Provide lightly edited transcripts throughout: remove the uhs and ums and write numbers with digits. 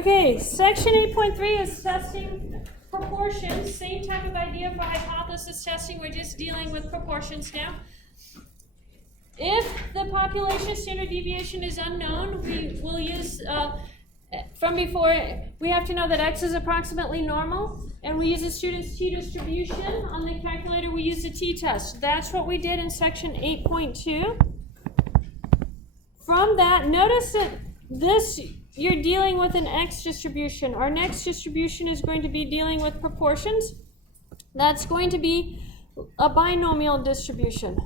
Okay, section 8.3 is testing proportions. Same type of idea for hypothesis testing. We're just dealing with proportions now. If the population standard deviation is unknown, we will use, from before, we have to know that x is approximately normal, and we use a student's t-distribution. On the calculator, we use the t-test. That's what we did in section 8.2. From that, notice that this, you're dealing with an x distribution. Our next distribution is going to be dealing with proportions. That's going to be a binomial distribution.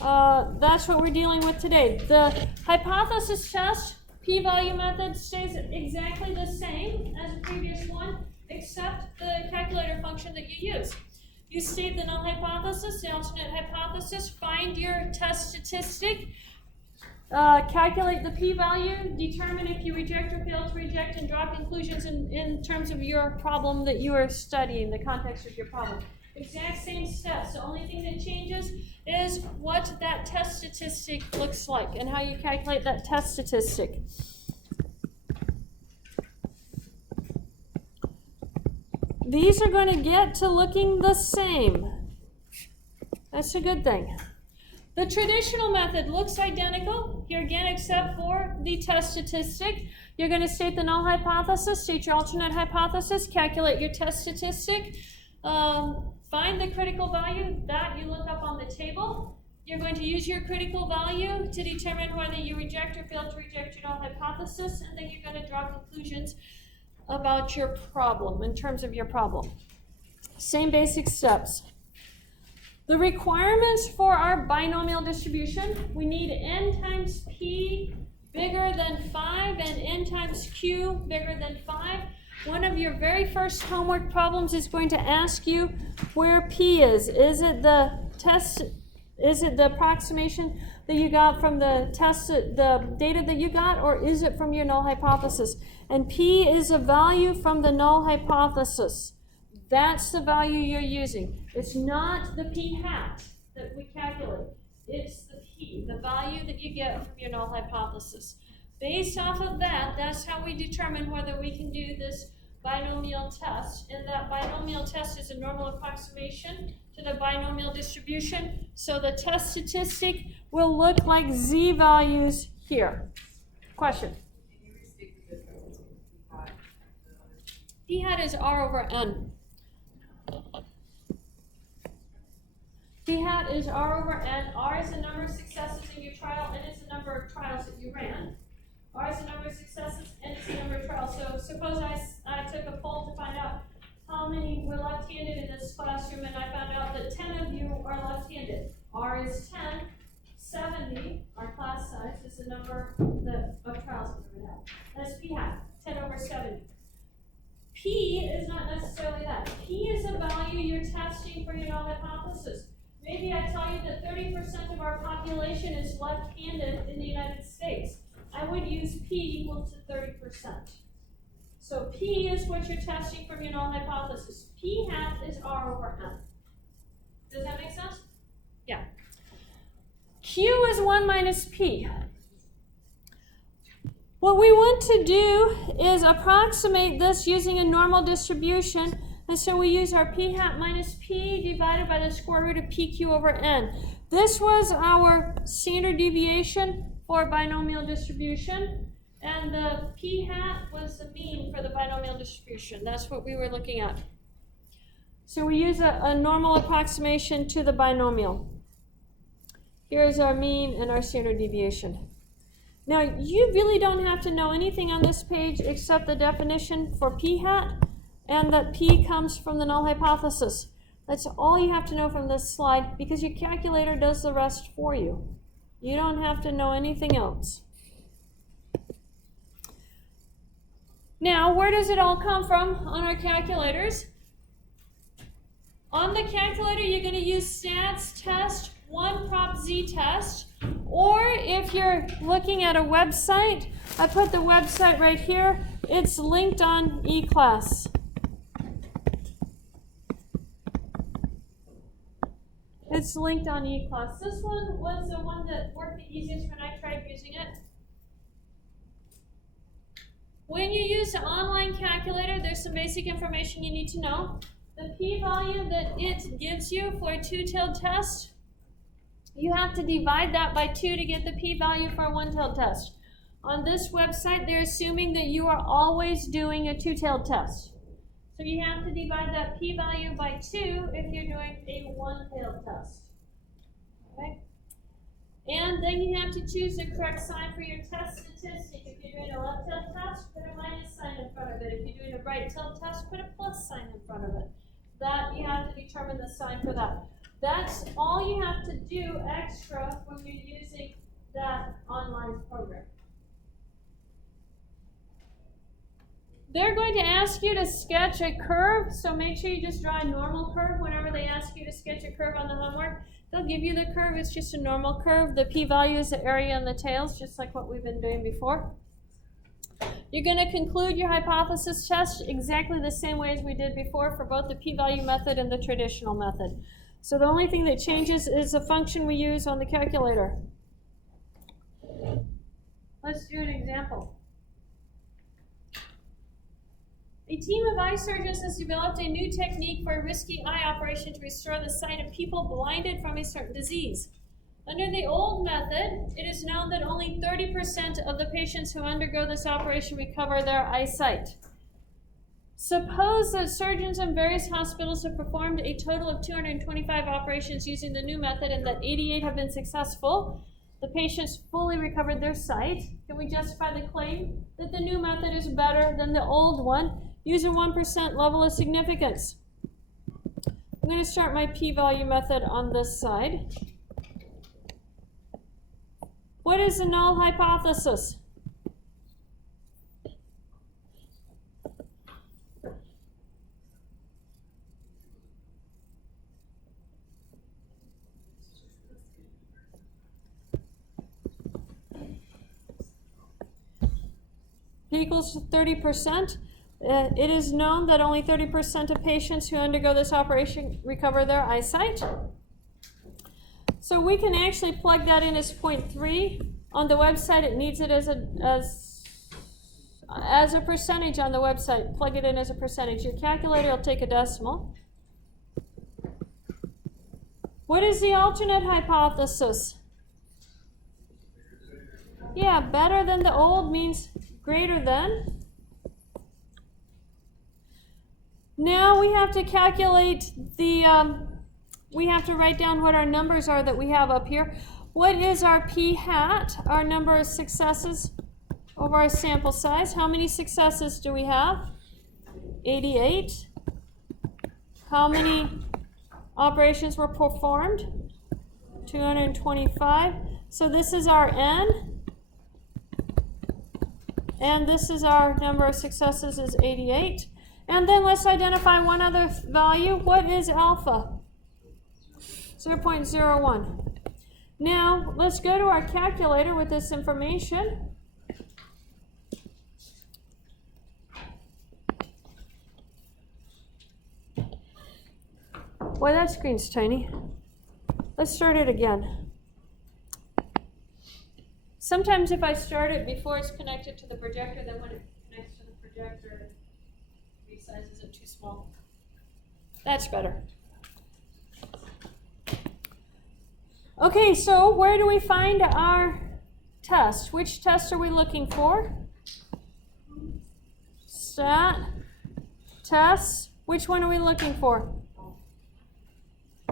That's what we're dealing with today. The hypothesis test p-value method stays exactly the same as the previous one, except the calculator function that you use. You state the null hypothesis, the alternate hypothesis, find your test statistic, calculate the p-value, determine if you reject or fail to reject, and draw conclusions in terms of your problem that you are studying, the context of your problem. Exact same steps. The only thing that changes is what that test statistic looks like and how you calculate that test statistic. These are going to get to looking the same. That's a good thing. The traditional method looks identical here again, except for the test statistic. You're going to state the null hypothesis, state your alternate hypothesis, calculate your test statistic, find the critical value that you look up on the table. You're going to use your critical value to determine whether you reject or fail to reject your null hypothesis, and then you're going to draw conclusions about your problem, in terms of your problem. Same basic steps. The requirements for our binomial distribution, we need n times p bigger than 5 and n times q bigger than 5. One of your very first homework problems is going to ask you where p is. Is it the test, is it the approximation that you got from the test, the data that you got, or is it from your null hypothesis? And p is a value from the null hypothesis. That's the value you're using. It's not the p hat that we calculate. It's the p, the value that you get from your null hypothesis. Based off of that, that's how we determine whether we can do this binomial test. And that binomial test is a normal approximation to the binomial distribution. So the test statistic will look like z values here. Question? P hat is r over n. P hat is r over n. R is the number of successes in your trial, n is the number of trials that you ran. R is the number of successes, n is the number of trials. So suppose I took a poll to find out how many were left-handed in this classroom, and I found out that 10 of you are left-handed. R is 10. 70, our class size, is the number of trials that we would have. That's p hat, 10 over 70. P is not necessarily that. P is a value you're testing for your null hypothesis. Maybe I tell you that 30% of our population is left-handed in the United States. I would use P equal to 30%. So P is what you're testing from your null hypothesis. P hat is R over N. Does that make sense? Yeah. Q is 1 minus P. What we want to do is approximate this using a normal distribution, and so we use our p hat minus p divided by the square root of pq over n. This was our standard deviation for binomial distribution, and the p hat was the mean for the binomial distribution. That's what we were looking at. So we use a normal approximation to the binomial. Here's our mean and our standard deviation. Now, you really don't have to know anything on this page except the definition for p hat and that p comes from the null hypothesis. That's all you have to know from this slide because your calculator does the rest for you. You don't have to know anything else. Now, where does it all come from on our calculators? On the calculator, you're going to use stats test, 1 prop z test, or if you're looking at a website, I put the website right here. It's linked on eClass. It's linked on eClass. This one was the one that worked the easiest when I tried using it. When you use the online calculator, there's some basic information you need to know. The p-value that it gives you for a two-tailed test, you have to divide that by 2 to get the p-value for a one-tailed test. On this website, they're assuming that you are always doing a two-tailed test. So you have to divide that p-value by 2 if you're doing a one-tailed test. Okay? And then you have to choose the correct sign for your test statistic. If you're doing a left-tailed test, put a minus sign in front of it. If you're doing a right-tailed test, put a plus sign in front of it. That you have to determine the sign for that. That's all you have to do extra when you're using that online program. They're going to ask you to sketch a curve, so make sure you just draw a normal curve whenever they ask you to sketch a curve on the homework. They'll give you the curve, it's just a normal curve. The p-value is the area and the tails, just like what we've been doing before. You're going to conclude your hypothesis test exactly the same way as we did before for both the p-value method and the traditional method. So the only thing that changes is the function we use on the calculator. Let's do an example. A team of eye surgeons has developed a new technique for a risky eye operation to restore the sight of people blinded from a certain disease. Under the old method, it is known that only 30% of the patients who undergo this operation recover their eyesight. Suppose that surgeons in various hospitals have performed a total of 225 operations using the new method and that 88 have been successful. The patients fully recovered their sight. Can we justify the claim that the new method is better than the old one? Use a 1% level of significance. I'm going to start my p-value method on this side. What is the null hypothesis? P equals 30%. It is known that only 30% of patients who undergo this operation recover their eyesight. So we can actually plug that in as 0.3. On the website, it needs it as a percentage on the website. Plug it in as a percentage. Your calculator will take a decimal. What is the alternate hypothesis? Yeah, better than the old means greater than. Now we have to calculate we have to write down what our numbers are that we have up here. What is our p hat, our number of successes over our sample size? How many successes do we have? 88. How many operations were performed? 225. So this is our n. And this is our number of successes is 88. And then let's identify one other value. What is alpha? 0.01. Now, let's go to our calculator with this information. Boy, that screen's tiny. Let's start it again. Sometimes if I start it before it's connected to the projector, then when it connects to the projector, it resizes it too small. That's better. Okay, so where do we find our test? Which test are we looking for? Stat, tests. Which one are we looking for?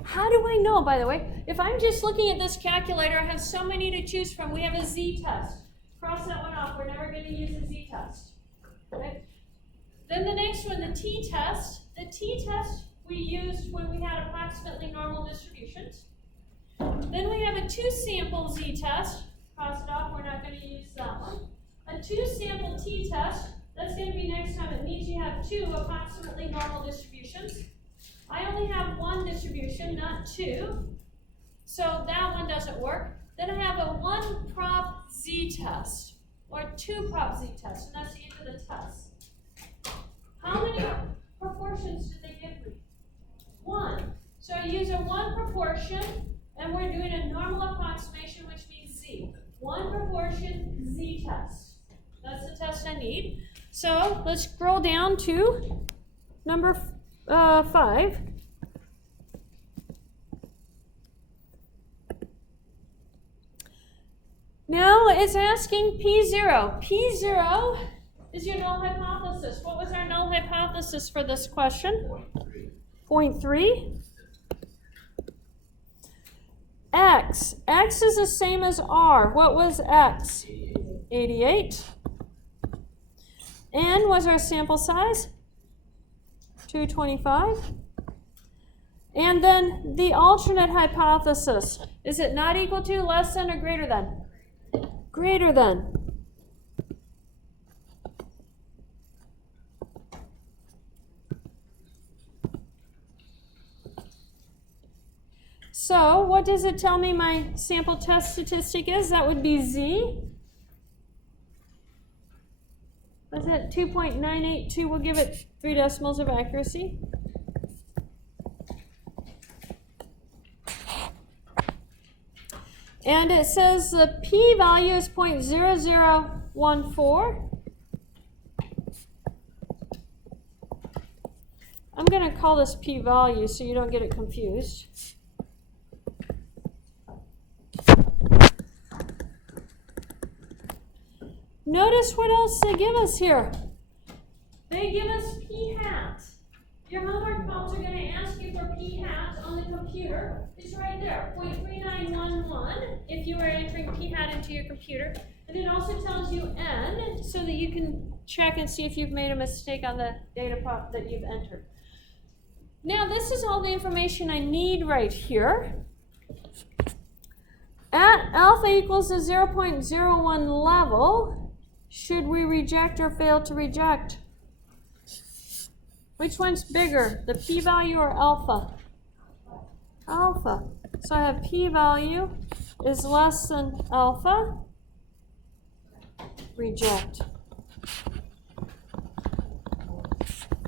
How do I know, by the way? If I'm just looking at this calculator, I have so many to choose from. We have a z-test. Cross that one off. We're never going to use a z-test. Okay? Then the next one, the t-test. The t-test we used when we had approximately normal distributions. Then we have a two-sample z-test. Cross it off. We're not going to use that one. A two-sample t-test. That's going to be next time. It means you have two approximately normal distributions. I only have one distribution, not two, so that one doesn't work. Then I have a one-prop z-test, or two-prop z-test, and that's the end of the test. How many proportions did they give me? One. So I use a one proportion, and we're doing a normal approximation, which means z. One proportion z-test. That's the test I need. So let's scroll down to number 5. Now it's asking P0. P0 is your null hypothesis. What was our null hypothesis for this question? 0.3. X. X is the same as R. What was X? 88. N was our sample size? 225. And then the alternate hypothesis. Is it not equal to, less than, or greater than? Greater than. So what does it tell me my sample test statistic is? That would be Z. Was it 2.982? We'll give it 3 decimals of accuracy. And it says the p-value is 0.0014. I'm going to call this p-value so you don't get it confused. Notice what else they give us here. They give us p-hat. Your homework problems are going to ask you for p-hat on the computer. It's right there, 0.3911, if you are entering p-hat into your computer. And it also tells you n, so that you can check and see if you've made a mistake on the data prop that you've entered. Now, this is all the information I need right here. At alpha equals a 0.01 level, should we reject or fail to reject? Which one's bigger, the p-value or alpha? Alpha. So I have p-value is less than alpha. Reject.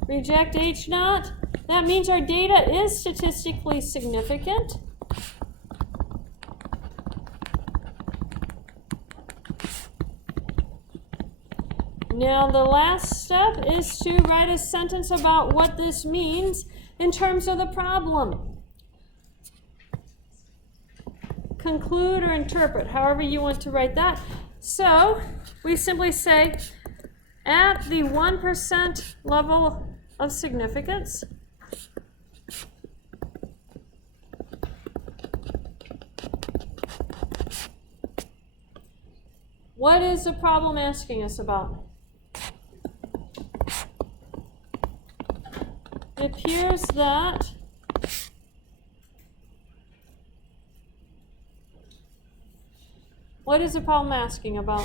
Reject H naught. That means our data is statistically significant. Now the last step is to write a sentence about what this means in terms of the problem. Conclude or interpret, however you want to write that. So we simply say, at the 1% level of significance, what is the problem asking us about? It appears that what is the problem asking about?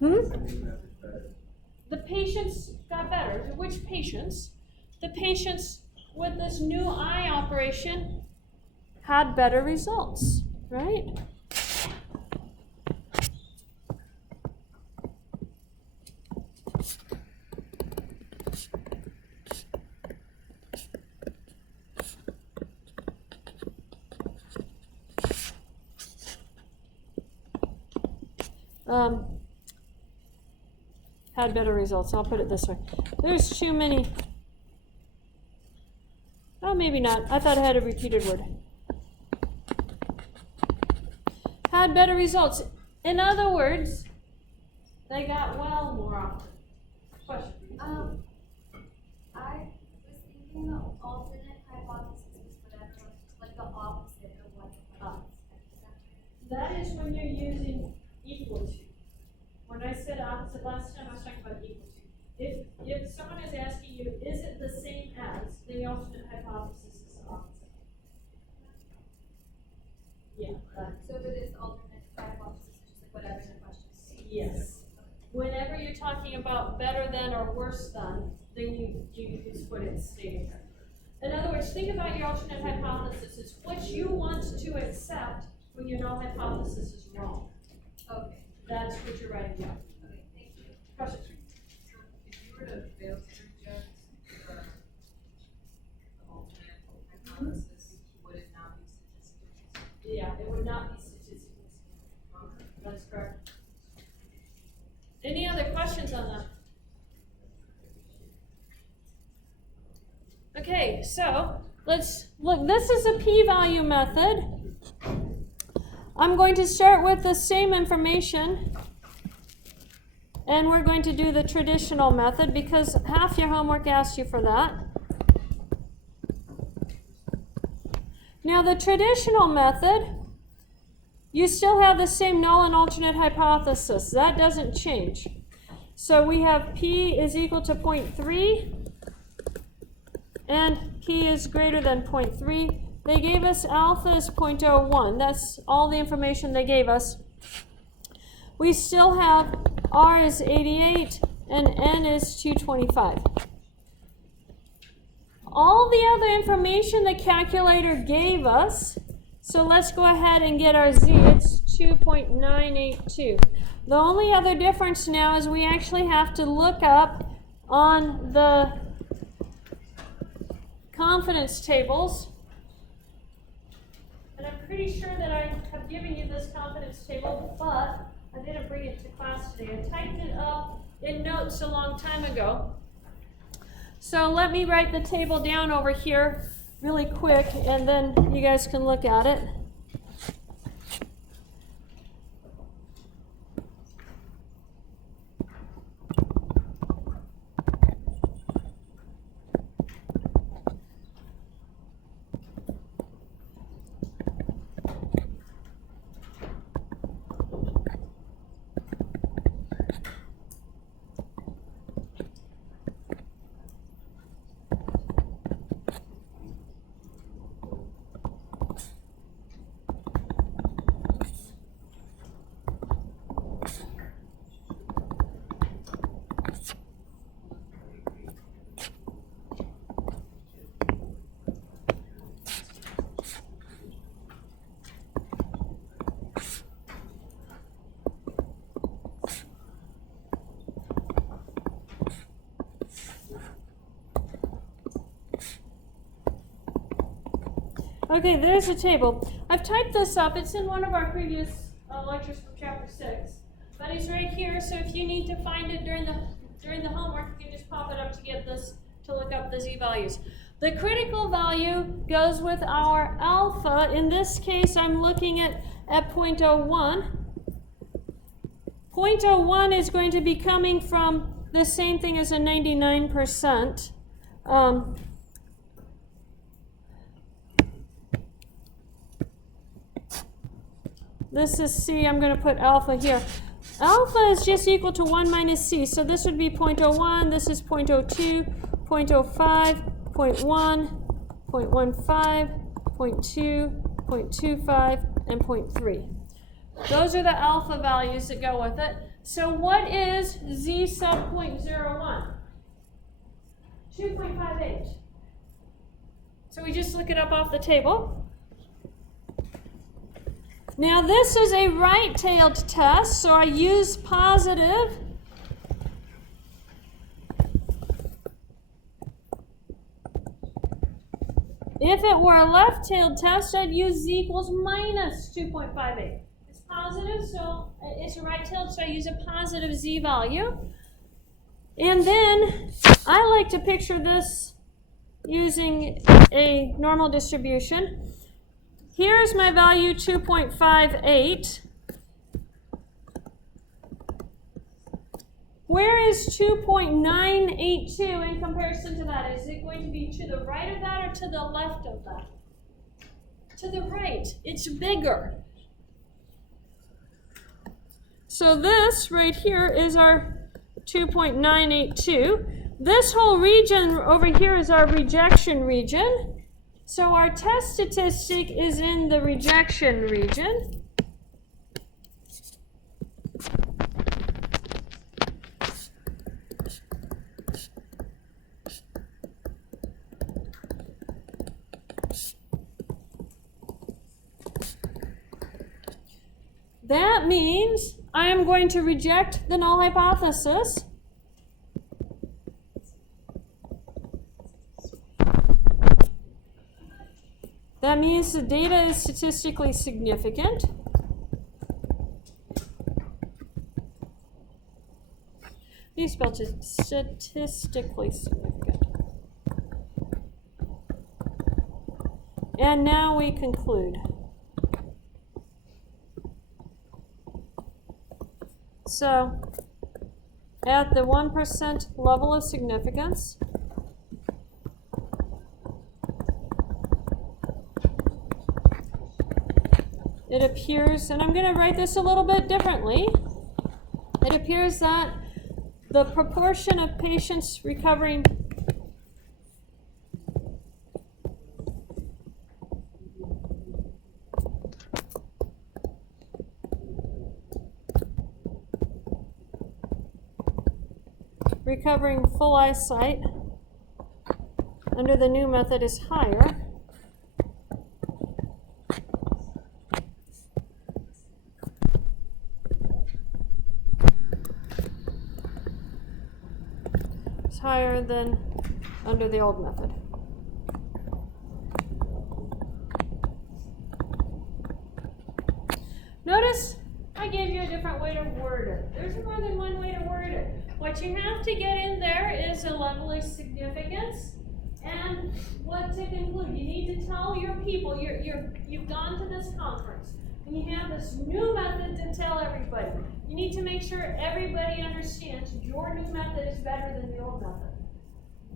The patients got better. Which patients? The patients with this new eye operation had better results, right? Had better results. I'll put it this way. There's too many. Oh, maybe not. I thought I had a repeated word. Had better results. In other words, they got well more often. Question? I was thinking the alternate hypothesis is whatever, like the opposite of what the hypothesis is. That is when you're using equal to. When I said opposite last time, I was talking about equal to. If someone is asking you, is it the same as, the alternate hypothesis is the opposite. Yeah. So if it is alternate hypothesis, it's just like whatever the question is. Yes. Whenever you're talking about better than or worse than, then you use what it's stating there. In other words, think about your alternate hypothesis. It's what you want to accept when your null hypothesis is wrong. Okay. That's what you're writing down. Okay, thank you. Question? If you were to fail to reject the alternate hypothesis, would it not be statistically significant? Yeah, it would not be statistically significant. That's correct. so let's look. This is a p-value method. I'm going to start with the same information, and we're going to do the traditional method because half your homework asks you for that. Now the traditional method, you still have the same null and alternate hypothesis. That doesn't change. So we have p is equal to 0.3 and p is greater than 0.3. They gave us alpha is 0.01. That's all the information they gave us. We still have r is 88 and n is 225. All the other information the calculator gave us, so let's go ahead and get our z. It's 2.982. The only other difference now is we actually have to look up on the confidence tables. And I'm pretty sure that I have given you this confidence table, but I didn't bring it to class today. I typed it up in notes a long time ago. So let me write the table down over here really quick, and then you guys can look at it. Okay, there's a table. I've typed this up. It's in one of our previous lectures from chapter 6. But it's right here, so if you need to find it during the homework, you can just pop it up to get this, to look up the z-values. The critical value goes with our alpha. In this case, I'm looking at 0.01. 0.01 is going to be coming from the same thing as a 99%. This is C. I'm going to put alpha here. Alpha is just equal to 1 minus C. So this would be 0.01. This is 0.02, 0.05, 0.1, 0.15, 0.2, 0.25, and 0.3. Those are the alpha values that go with it. So what is Z sub 0.01? 2.58. So we just look it up off the table. Now this is a right-tailed test, so I use positive. If it were a left-tailed test, I'd use z equals minus 2.58. It's positive, so it's a right-tailed, so I use a positive z value. And then I like to picture this using a normal distribution. Here's my value, 2.58. Where is 2.982 in comparison to that? Is it going to be to the right of that or to the left of that? To the right. It's bigger. So this right here is our 2.982. This whole region over here is our rejection region. So our test statistic is in the rejection region. That means I am going to reject the null hypothesis. That means the data is statistically significant. You spelled it statistically significant. And now we conclude. So, at the 1% level of significance, it appears, and I'm going to write this a little bit differently, it appears that the proportion of patients recovering full eyesight under the new method is higher. It's higher than under the old method. Notice I gave you a different way to word it. There's more than one way to word it. What you have to get in there is a level of significance and what to conclude. You need to tell your people, you've gone to this conference, and you have this new method to tell everybody. You need to make sure everybody understands your new method is better than the old method.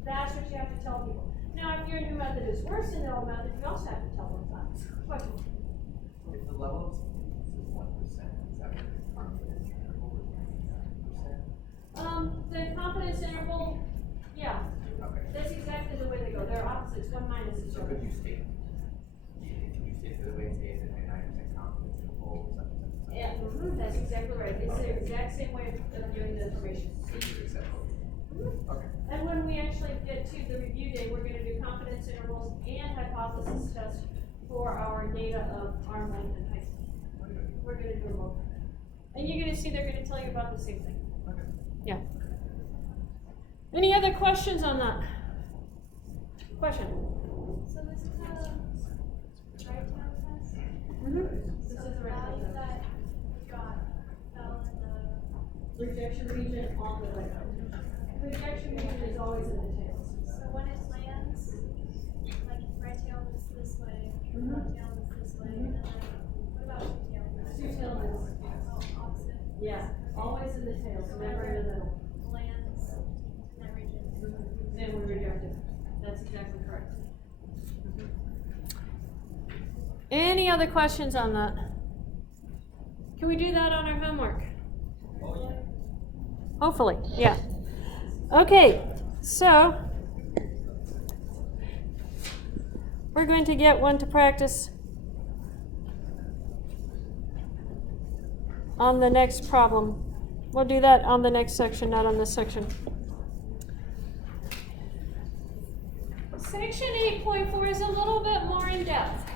That's what you have to tell people. Now, if your new method is worse than the old method, you also have to tell them that. Question? If the level of significance is 1%, is that what the confidence interval is 99%? The confidence interval, yeah, Okay. that's exactly the way they go. They're opposites, one minus each So other. could you state the way it stays at 99% confidence interval, such and such? Yeah, that's exactly right. It's the exact same way of doing the information. Okay. And when we actually get to the review day, we're going to do confidence intervals and hypothesis tests for our data of arm length and height. We're going to do them both. And you're going to see they're going to tell you about the same thing. Okay. Yeah. Any other questions on that? Question? So this is a right hand test? This is So the the right value test. that you got fell in the, Rejection region on the right. Rejection region is always in the tails. so when it lands, like right tail is this way, Mhm. left tail is this way, and then what about two tail? Two tail is, Oh, opposite. yeah, always in the tails, never in the middle. Lands in that region. Then we reject it. That's exactly correct. Any other questions on that? Can we do that on our homework? Hopefully, yeah. Okay, so we're going to get one to practice on the next problem. We'll do that on the next section, not on this section. Section 8.4 is a little bit more in depth.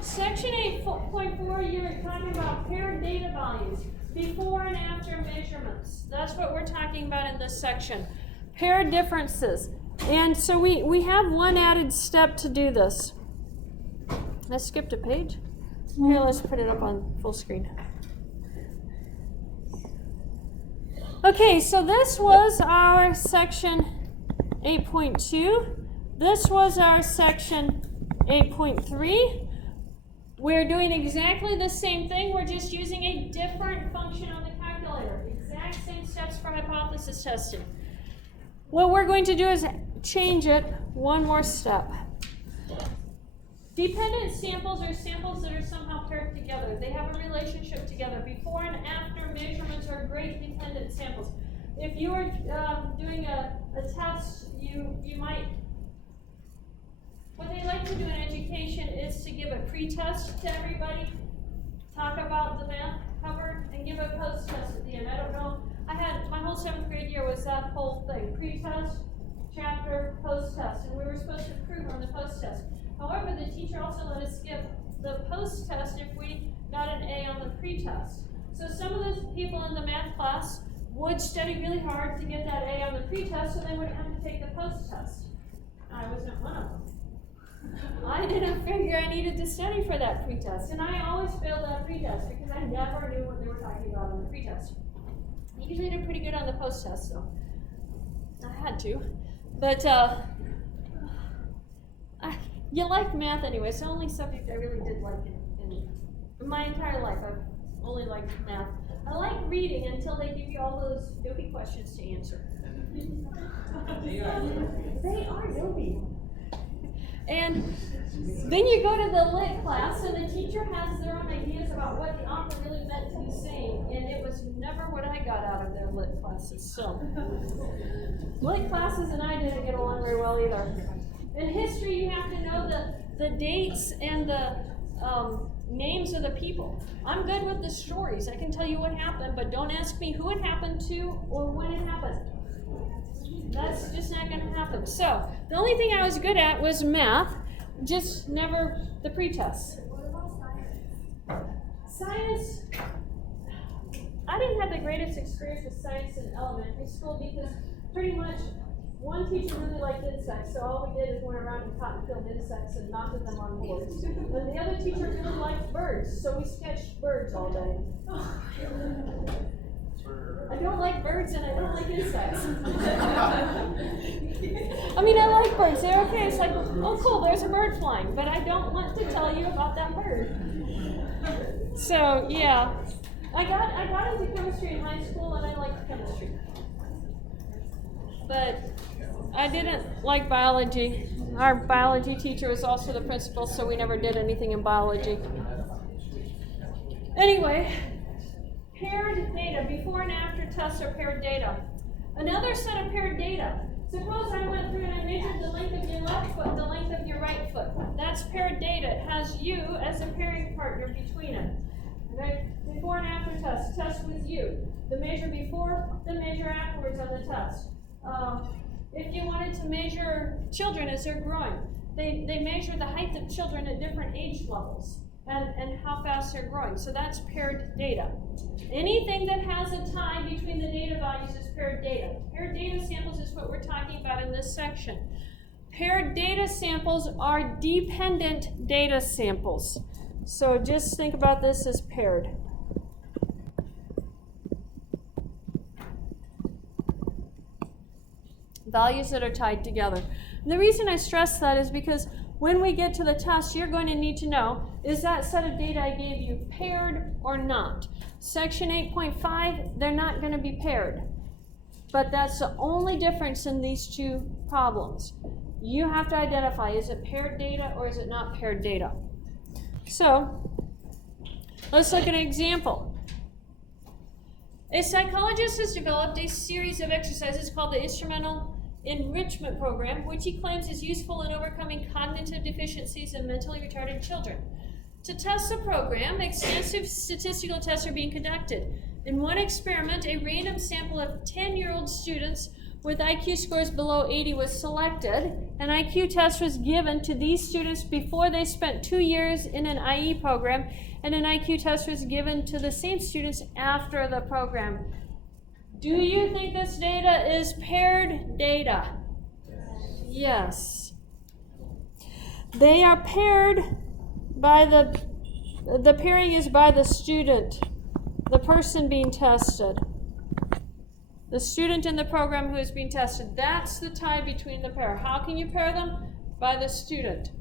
Section 8.4, you're talking about paired data values, before and after measurements. That's what we're talking about in this section. Paired differences. And so we have one added step to do this. I skipped a page. Here, let's put it up on full screen. Okay, so this was our section 8.2. This was our section 8.3. We're doing exactly the same thing. We're just using a different function on the calculator. Exact same steps for hypothesis testing. What we're going to do is change it one more step. Dependent samples are samples that are somehow paired together. They have a relationship together. Before and after measurements are great dependent samples. If you are doing a test, you might, what they like to do in education is to give a pre-test to everybody, talk about the math covered, and give a post-test at the end. I don't know, my whole 7th grade year was that whole thing, pre-test, chapter, post-test, and we were supposed to improve on the post-test. However, the teacher also let us skip the post-test if we got an A on the pre-test. So some of those people in the math class would study really hard to get that A on the pre-test, so they wouldn't have to take the post-test. I wasn't one of them. I didn't figure I needed to study for that pre-test, and I always failed that pre-test because I never knew what they were talking about on the pre-test. I usually did pretty good on the post-test, so I had to. But I You like math anyway. It's the only subject I really did like in my entire life. I've only liked math. I like reading until they give you all those dopey questions to answer. They are dopey. And then you go to the lit class, and the teacher has their own ideas about what the author really meant to be saying, and it was never what I got out of their lit classes. So, lit classes and I didn't get along very well either. In history, you have to know the dates and the names of the people. I'm good with the stories. I can tell you what happened, but don't ask me who it happened to or when it happened. That's just not going to happen. So, the only thing I was good at was math, just never the pretests. What about science? Science, I didn't have the greatest experience with science in elementary school because pretty much one teacher really liked insects, so all we did is went around and cotton filled insects and mounted them on boards. And the other teacher really liked birds, so we sketched birds all day. I don't like birds and I don't like insects. I mean, I like birds. They're okay. It's like, oh, cool, there's a bird flying, but I don't want to tell you about that bird. So, yeah. I got into chemistry in high school and I liked chemistry. But I didn't like biology. Our biology teacher was also the principal, so we never did anything in biology. Anyway, paired data, before and after tests are paired data. Another set of paired data. Suppose I went through and I measured the length of your left foot and the length of your right foot. That's paired data. It has you as a pairing partner between it. Okay? Before and after test. Test with you. The measure before, the measure afterwards on the test. If you wanted to measure children as they're growing, they measure the height of children at different age levels and how fast they're growing. So that's paired data. Anything that has a tie between the data values is paired data. Paired data samples is what we're talking about in this section. Paired data samples are dependent data samples. So just think about this as paired. Values that are tied together. And the reason I stress that is because when we get to the test, you're going to need to know, is that set of data I gave you paired or not? Section 8.5, they're not going to be paired. But that's the only difference in these two problems. You have to identify, is it paired data or is it not paired data? So, let's look at an example. A psychologist has developed a series of exercises called the Instrumental Enrichment Program, which he claims is useful in overcoming cognitive deficiencies in mentally retarded children. To test the program, extensive statistical tests are being conducted. In one experiment, a random sample of 10-year-old students with IQ scores below 80 was selected. An IQ test was given to these students before they spent 2 years in an IE program, and an IQ test was given to the same students after the program. Do you think this data is paired data? Yes. They are paired by the pairing is by the student, the person being tested. The student in the program who is being tested. That's the tie between the pair. How can you pair them? By the student.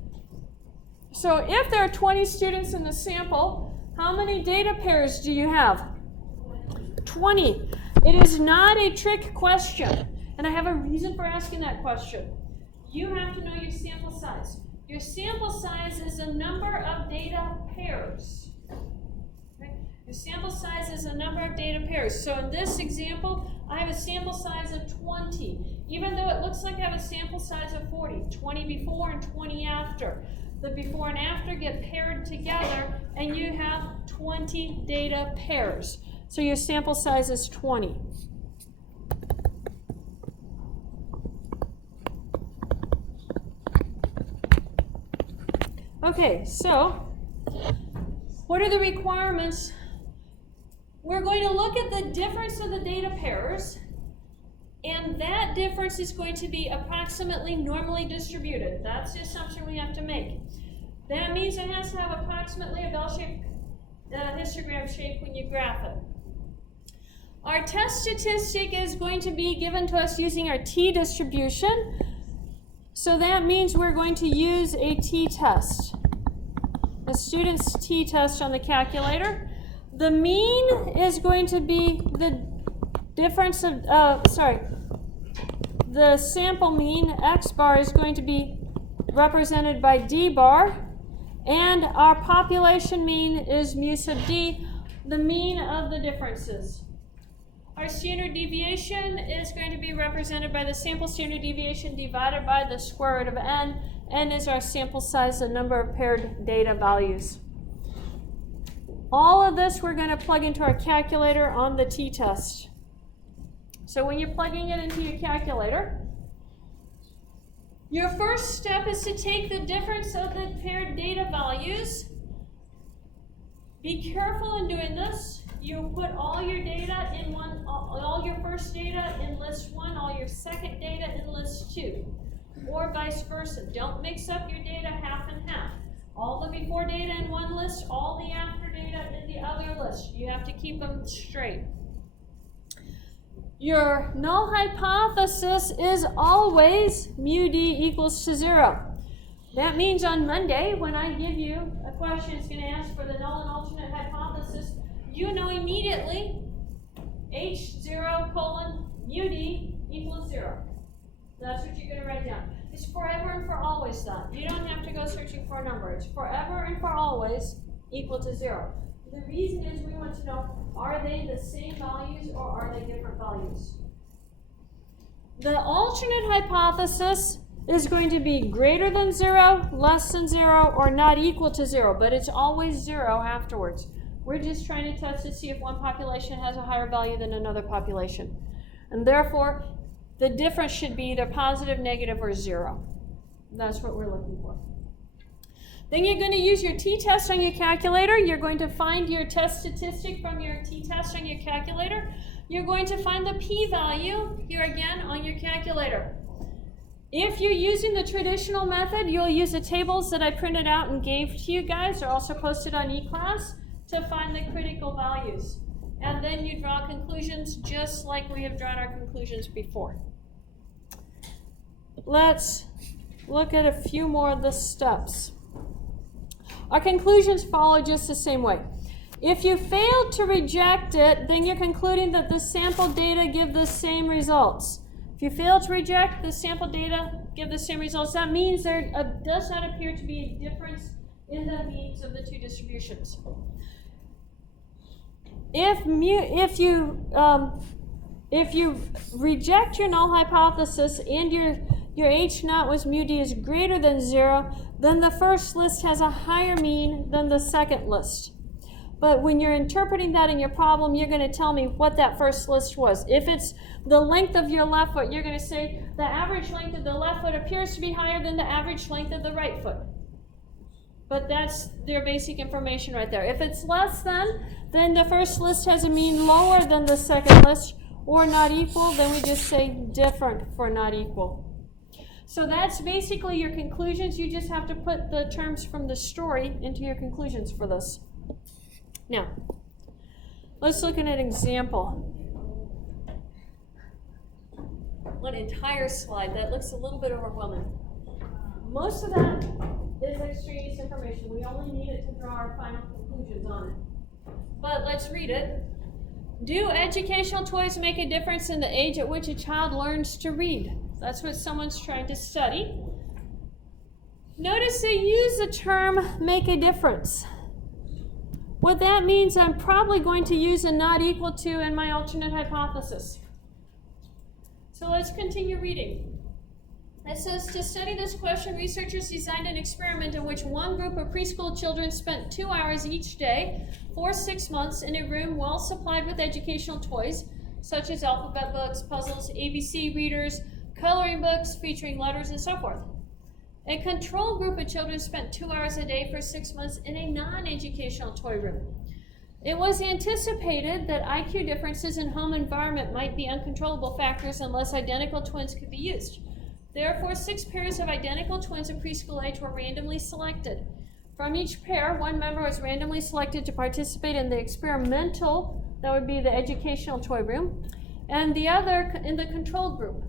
So if there are 20 students in the sample, how many data pairs do you have? 20. It is not a trick question. And I have a reason for asking that question. You have to know your sample size. Your sample size is the number of data pairs. Okay? Your sample size is the number of data pairs. So in this example, I have a sample size of 20, even though it looks like I have a sample size of 40, 20 before and 20 after. The before and after get paired together, and you have 20 data pairs. So your sample size is 20. Okay, so what are the requirements? We're going to look at the difference of the data pairs, and that difference is going to be approximately normally distributed. That's the assumption we have to make. That means it has to have approximately a bell-shaped histogram shape when you graph it. Our test statistic is going to be given to us using our t-distribution. So that means we're going to use a t-test, a student's t-test on the calculator. The mean is going to be the difference of, the sample mean, x bar, is going to be represented by d bar, and our population mean is mu sub d, the mean of the differences. Our standard deviation is going to be represented by the sample standard deviation divided by the square root of n. N is our sample size, the number of paired data values. All of this we're going to plug into our calculator on the t-test. So when you're plugging it into your calculator, your first step is to take the difference of the paired data values. Be careful in doing this. You put all your data in one, all your first data in list 1, all your second data in list 2, or vice versa. Don't mix up your data half and half. All the before data in one list, all the after data in the other list. You have to keep them straight. Your null hypothesis is always mu d equals to 0. That means on Monday, when I give you a question, it's going to ask for the null and alternate hypothesis. You know immediately H0 colon mu d equals 0. That's what you're going to write down. It's forever and for always that. You don't have to go searching for a number. It's forever and for always equal to 0. The reason is we want to know, are they the same values or are they different values? The alternate hypothesis is going to be greater than 0, less than 0, or not equal to 0, but it's always 0 afterwards. We're just trying to test to see if one population has a higher value than another population. And therefore, the difference should be either positive, negative, or 0. That's what we're looking for. Then you're going to use your t-test on your calculator. You're going to find your test statistic from your t-test on your calculator. You're going to find the p-value here again on your calculator. If you're using the traditional method, you'll use the tables that I printed out and gave to you guys. They're also posted on eClass to find the critical values. And then you draw conclusions just like we have drawn our conclusions before. Let's look at a few more of the steps. Our conclusions follow just the same way. If you fail to reject it, then you're concluding that the sample data give the same results. If you fail to reject the sample data give the same results, that means there does not appear to be a difference in the means of the two distributions. If you reject your null hypothesis and your H naught was mu d is greater than 0, then the first list has a higher mean than the second list. But when you're interpreting that in your problem, you're going to tell me what that first list was. If it's the length of your left foot, you're going to say the average length of the left foot appears to be higher than the average length of the right foot. But that's their basic information right there. If it's less than, then the first list has a mean lower than the second list, or not equal, then we just say different for not equal. So that's basically your conclusions. You just have to put the terms from the story into your conclusions for this. Now, let's look at an example. One entire slide. That looks a little bit overwhelming. Most of that is extraneous information. We only need it to draw our final conclusions on it. But let's read it. Do educational toys make a difference in the age at which a child learns to read? That's what someone's trying to study. Notice they use the term make a difference. What that means, I'm probably going to use a not equal to in my alternate hypothesis. So let's continue reading. It says, to study this question, researchers designed an experiment in which one group of preschool children spent 2 hours each day for 6 months in a room well supplied with educational toys, such as alphabet books, puzzles, ABC readers, coloring books featuring letters, and so forth. A control group of children spent 2 hours a day for 6 months in a non-educational toy room. It was anticipated that IQ differences in home environment might be uncontrollable factors unless identical twins could be used. Therefore, 6 pairs of identical twins of preschool age were randomly selected. From each pair, one member was randomly selected to participate in the experimental, that would be the educational toy room, and the other in the control group.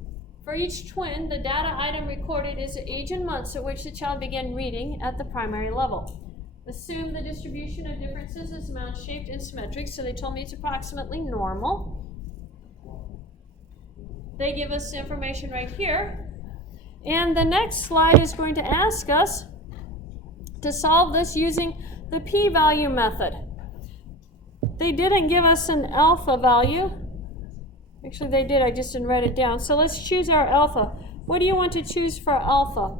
For each twin, the data item recorded is the age and months at which the child began reading at the primary level. Assume the distribution of differences is mound-shaped and symmetric, so they told me it's approximately normal. They give us the information right here. And the next slide is going to ask us to solve this using the p-value method. They didn't give us an alpha value. Actually, they did. I just didn't write it down. So let's choose our alpha. What do you want to choose for alpha?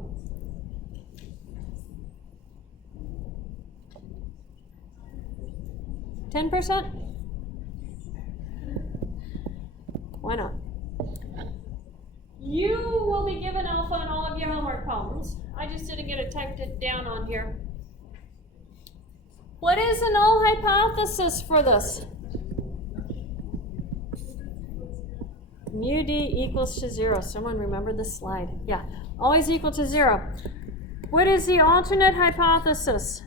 %? Why not? You will be given alpha in all of your homework problems. I just didn't get it typed down on here. What is the null hypothesis for this? Mu d equals to 0. Someone remember this slide? Yeah, always equal to 0. What is the alternate hypothesis?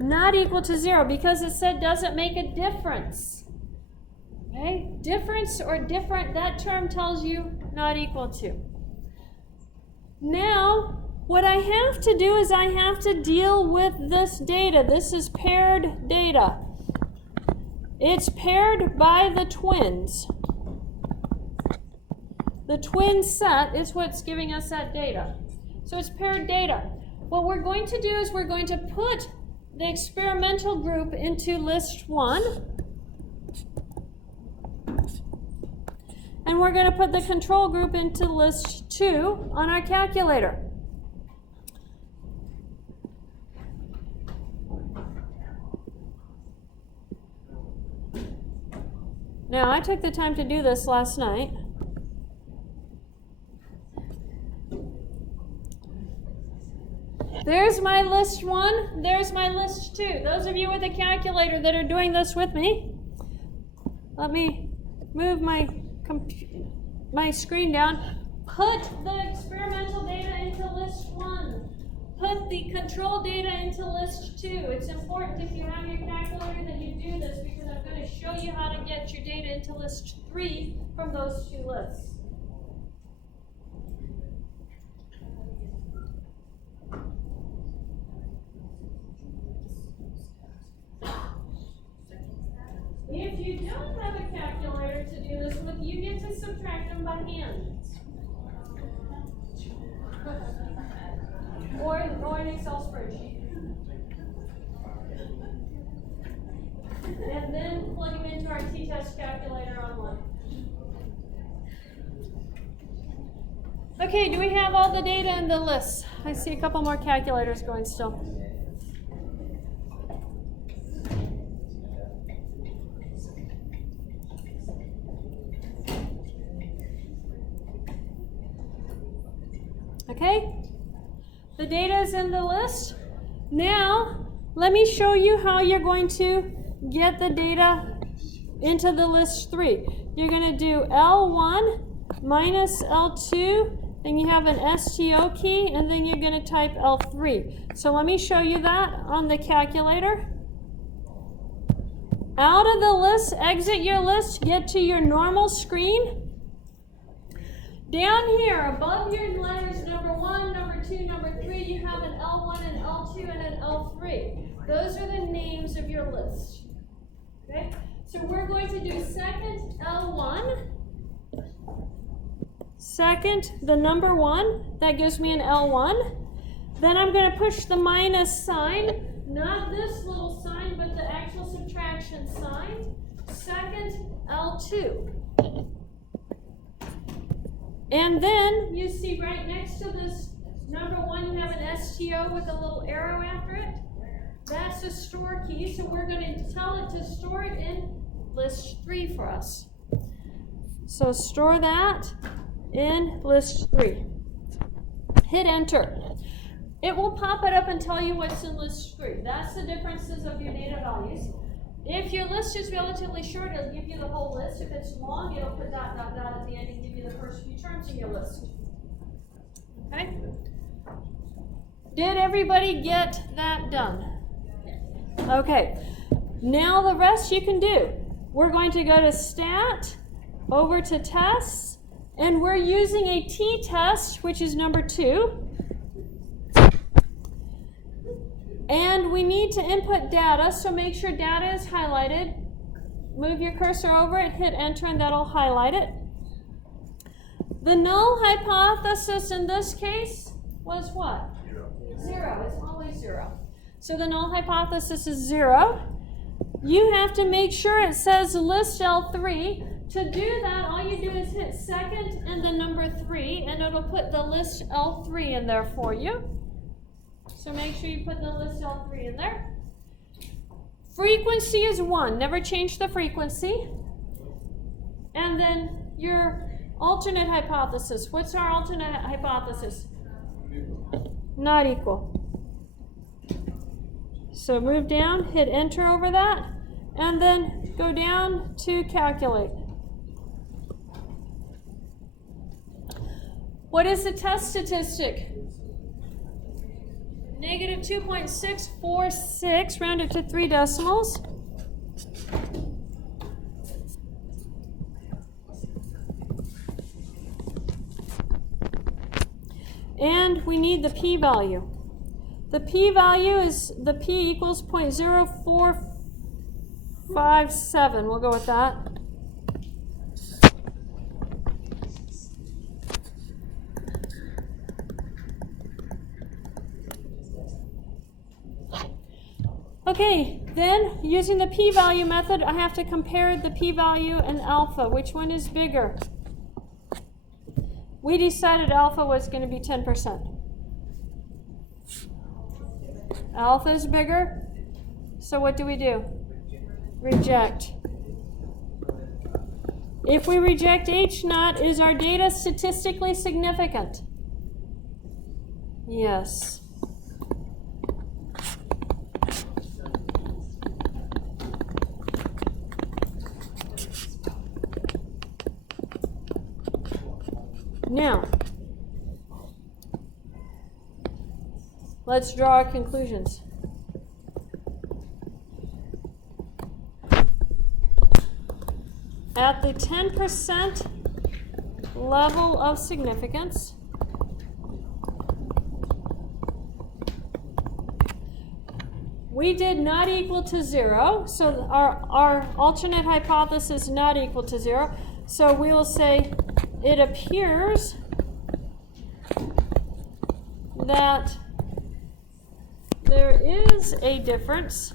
Not equal to 0, because it said doesn't make a difference. Okay, difference or different, that term tells you not equal to. Now, what I have to do is I have to deal with this data. This is paired data. It's paired by the twins. The twin set is what's giving us that data. So it's paired data. What we're going to do is we're going to put the experimental group into list 1. And we're going to put the control group into list 2 on our calculator. Now, I took the time to do this last night. There's my list 1, there's my list 2. Those of you with a calculator that are doing this with me, let me move my screen down. Put the experimental data into list 1. Put the control data into list 2. It's important if you have your calculator that you do this, because I'm going to show you how to get your data into list 3 from those 2 lists. If you don't have a calculator to do this with, you get to subtract them by hand. Or an Excel spreadsheet. And then plug them into our t-test calculator online. Okay, do we have all the data in the list? I see a couple more calculators going still. Okay, the data is in the list. Now, let me show you how you're going to get the data into the list 3. You're going to do L1 minus L2, then you have an STO key, and then you're going to type L3. So let me show you that on the calculator. Out of the list, exit your list, get to your normal screen. Down here, above your letters number 1, number 2, number 3, you have an L1, an L2, and an L3. Those are the names of your list. Okay? So we're going to do second L1. Second, the number 1, that gives me an L1. Then I'm going to push the minus sign, not this little sign, but the actual subtraction sign. Second L2. And then you see right next to this number 1, you have an STO with a little arrow after it. That's a store key, so we're going to tell it to store it in list 3 for us. So store that in list 3. Hit enter. It will pop it up and tell you what's in list 3. That's the differences of your data values. If your list is relatively short, it'll give you the whole list. If it's long, it'll put ... at the end and give you the first few terms in your list. Okay? Did everybody get that done? Okay. Now the rest you can do. We're going to go to Stat, over to Tests, And we're using a t-test, which is number 2. And we need to input data, so make sure data is highlighted. Move your cursor over it, hit enter, and that'll highlight it. The null hypothesis in this case was what? 0. It's always 0. So the null hypothesis is 0. You have to make sure it says list L3. To do that, all you do is hit second and the number 3, and it'll put the list L3 in there for you. So make sure you put the list L3 in there. Frequency is 1. Never change the frequency. And then your alternate hypothesis. What's our alternate hypothesis? Not equal. So move down, hit enter over that, and then go down to calculate. What is the test statistic? Negative 2.646, rounded to 3 decimals. And we need the p-value. The p-value is, the p equals 0.0457. We'll go with that. Okay, then using the p-value method, I have to compare the p-value and alpha. Which one is bigger? We decided alpha was going to be 10%. Alpha is bigger, so what do? Reject. If we reject H0, is our data statistically significant? Yes. Now, let's draw our conclusions. At the 10% level of significance, we did not equal to 0, so our alternate hypothesis is not equal to 0, so we will say it appears that there is a difference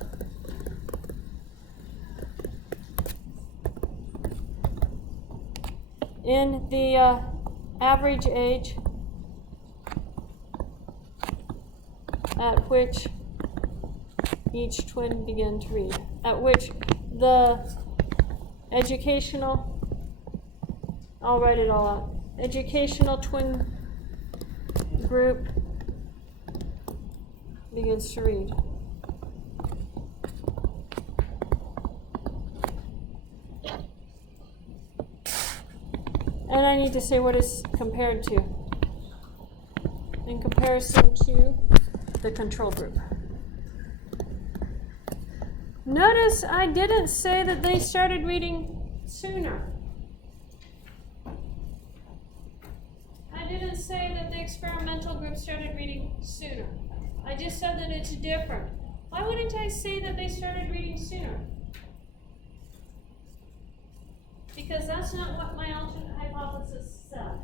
in the average age at which each twin began to read, at which the educational, I'll write it all out, educational twin group begins to read. And I need to say what it's compared to. In comparison to the control group. Notice I didn't say that they started reading sooner. I didn't say that the experimental group started reading sooner. I just said that it's different. Why wouldn't I say that they started reading sooner? Because that's not what my alternate hypothesis said.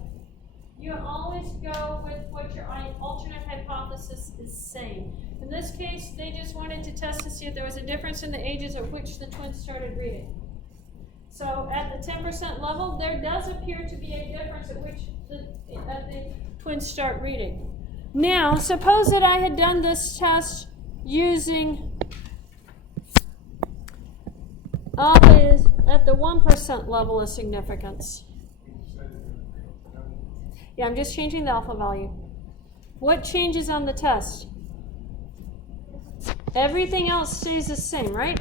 You always go with what your alternate hypothesis is saying. In this case, they just wanted to test to see if there was a difference in the ages at which the twins started reading. So at the 10% level, there does appear to be a difference at which the twins start reading. Now, suppose that I had done this test using alpha is at the 1% level of significance. Yeah, I'm just changing the alpha value. What changes on the test? Everything else stays the same, right?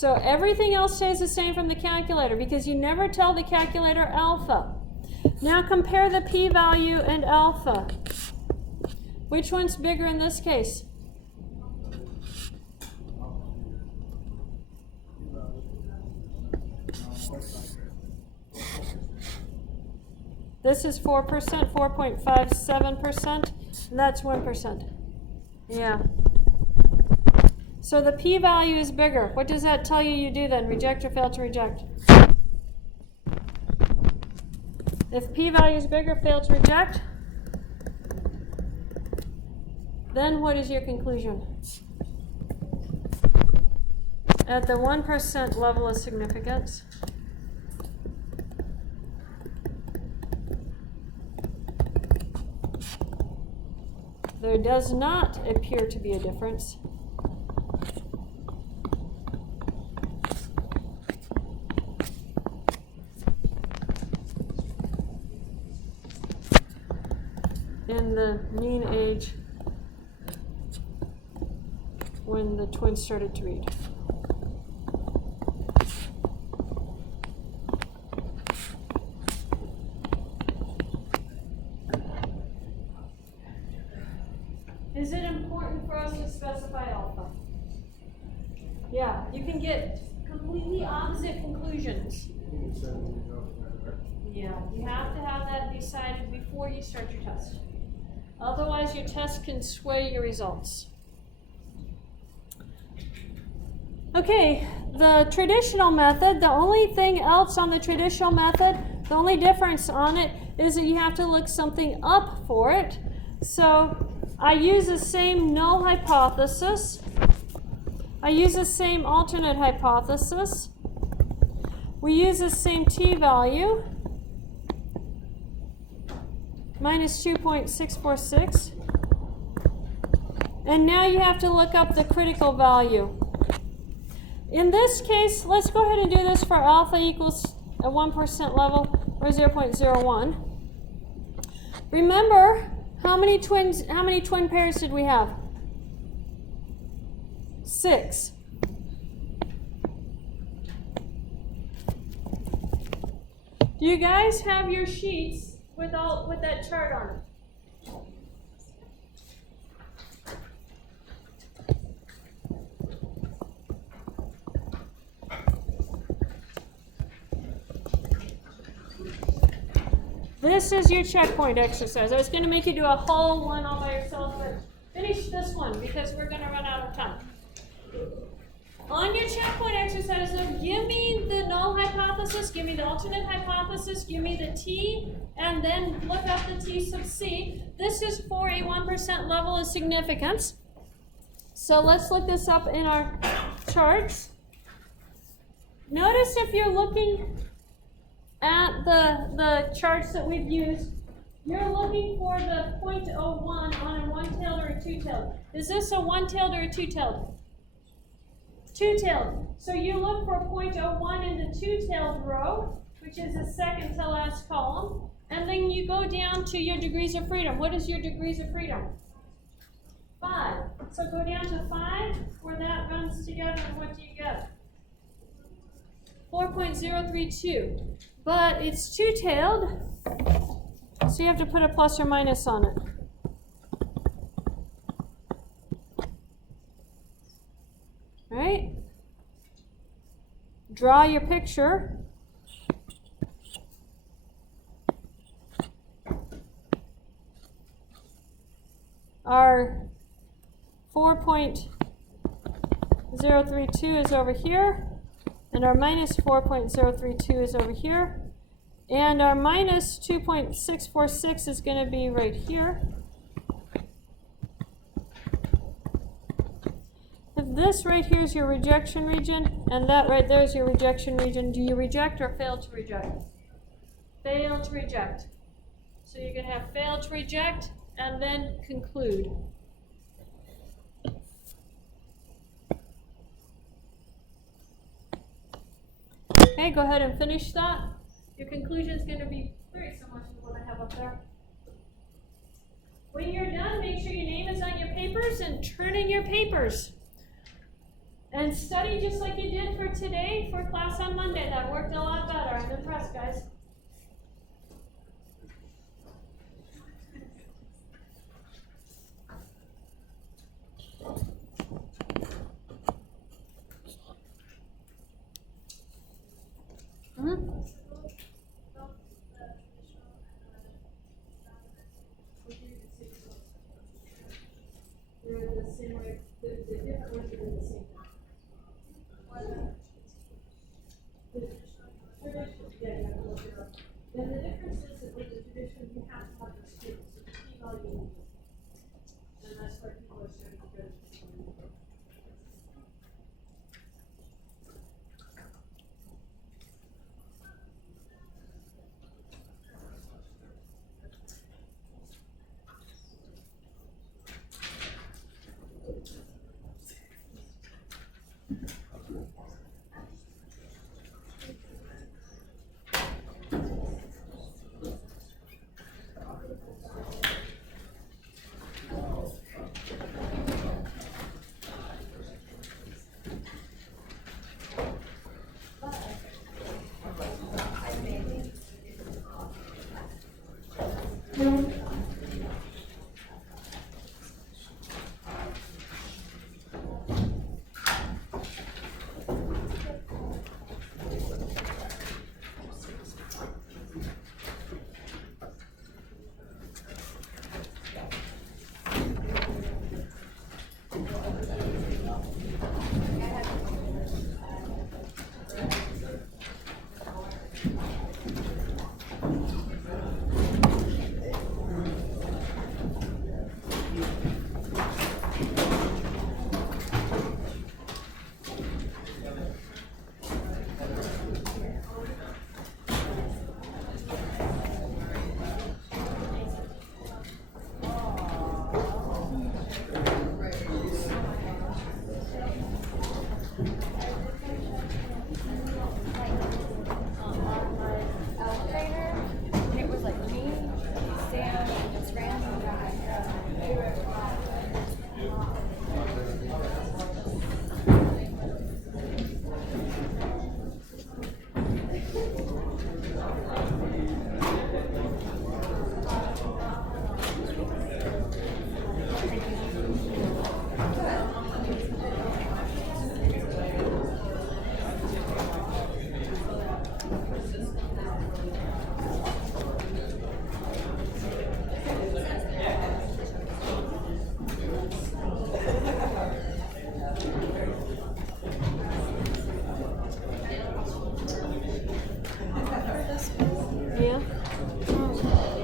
So everything else stays the same from the calculator because you never tell the calculator alpha. Now compare the p-value and alpha. Which one's bigger in this case? This is 4%, 4.57%, and that's 1%. Yeah. So the p-value is bigger. What does that tell you do then? Reject or fail to reject? If p-value is bigger, fail to reject, then what is your conclusion? At the 1% level of significance, there does not appear to be a difference. In the mean age when the twins started to read. Is it important for us to specify alpha? Yeah, you can get completely opposite conclusions. Yeah, you have to have that decided before you start your test. Otherwise, your test can sway your results. Okay, the traditional method, the only thing else on the traditional method, the only difference on it is that you have to look something up for it. So I use the same null hypothesis. I use the same alternate hypothesis. We use the same t-value, minus 2.646. And now you have to look up the critical value. In this case, let's go ahead and do this for alpha equals a 1% level or 0.01. Remember, how many twin pairs did we have? 6. Do you guys have your sheets with that chart on it? This is your checkpoint exercise. I was going to make you do a whole one all by yourself, but finish this one because we're going to run out of time. On your checkpoint exercise, so give me the null hypothesis, give me the alternate hypothesis, give me the t, and then look up the t sub c. This is for a 1% level of significance. So let's look this up in our charts. Notice if you're looking at the charts that we've used, you're looking for the 0.01 on a one-tailed or a two-tailed. Is this a one-tailed or a two-tailed? Two-tailed. So you look for 0.01 in the two-tailed row, which is the second to last column, and then you go down to your degrees of freedom. What is your degrees of freedom? 5. So go down to 5, where that runs together, and what do you get? 4.032. But it's two-tailed, so you have to put a plus or minus on it. Right? Draw your picture. Our 4.032 is over here, and our minus 4.032 is over here, and our minus 2.646 is going to be right here. If this right here is your rejection region, and that right there is your rejection region, do you reject or fail to reject? Fail to reject. So you're going to have fail to reject, and then conclude. Okay, go ahead and finish that. Your conclusion is going to be very similar to what I have up there. When you're done, make sure your name is on your papers and turn in your papers. And study just like you did for today for class on Monday. That worked a lot better. I'm impressed, guys. Mm-hmm. They're the same way, the different ones are the same. The tradition, yeah, you have to look it up. And the difference is that with the tradition, you have to have the students, so the key value. And that's where people are starting to go.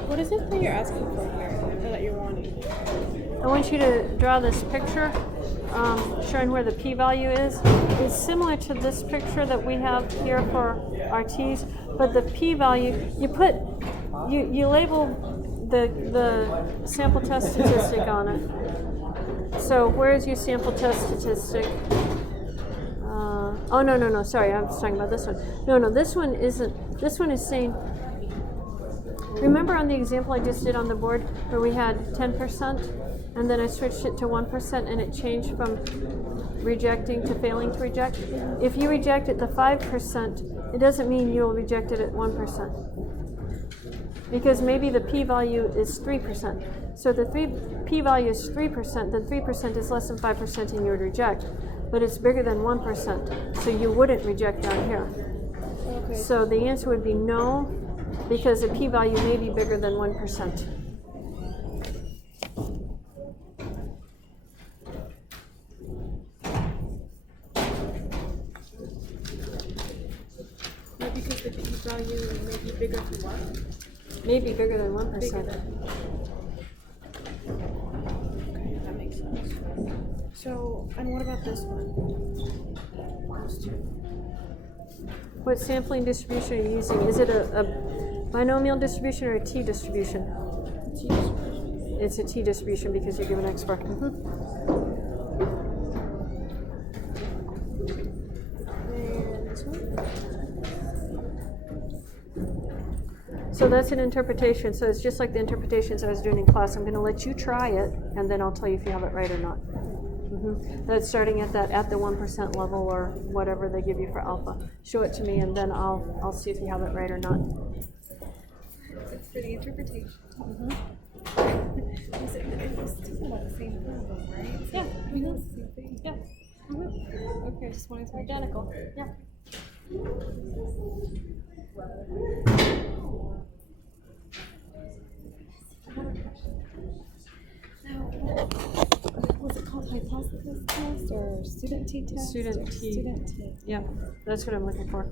What is it that you're asking for here, or that you're wanting? I want you to draw this picture showing where the p-value is. It's similar to this picture that we have here for our t's, but the p-value, you label the sample test statistic on it. So where is your sample test statistic? Oh, no, sorry, I was talking about this one. No, this one isn't. This one is saying, remember on the example I just did on the board where we had 10% and then I switched it to 1% and it changed from rejecting to failing to reject? If you reject it to 5%, it doesn't mean you'll reject it at 1%. Because maybe the p-value is 3%. So if the p-value is 3%, then 3% is less than 5% and you would reject. But it's bigger than 1%, so you wouldn't reject down here. Okay. So the answer would be no, because the p-value may be bigger than 1%. Maybe because the p-value may be bigger than what? Maybe bigger than 1%. Bigger than. Okay, that makes sense. So, and what about this one? Those two. What sampling distribution are you using? Is it a binomial distribution or a t distribution? T distribution. It's a t distribution because you're given x bar. And this one? So that's an interpretation. So it's just like the interpretations I was doing in class. I'm going to let you try it, and then I'll tell you if you have it right or not. That's starting at the 1% level or whatever they give you for alpha. Show it to me and then I'll see if you have it right or not. It's for the interpretation. It was still about the same problem, right? Yeah. We know it's the same thing. Yeah. Okay, just wanted to make sure. Identical. Yeah. Another question. Now, was it called hypothesis test or student t test? Student or T. Student T. Yeah. That's what I'm looking for.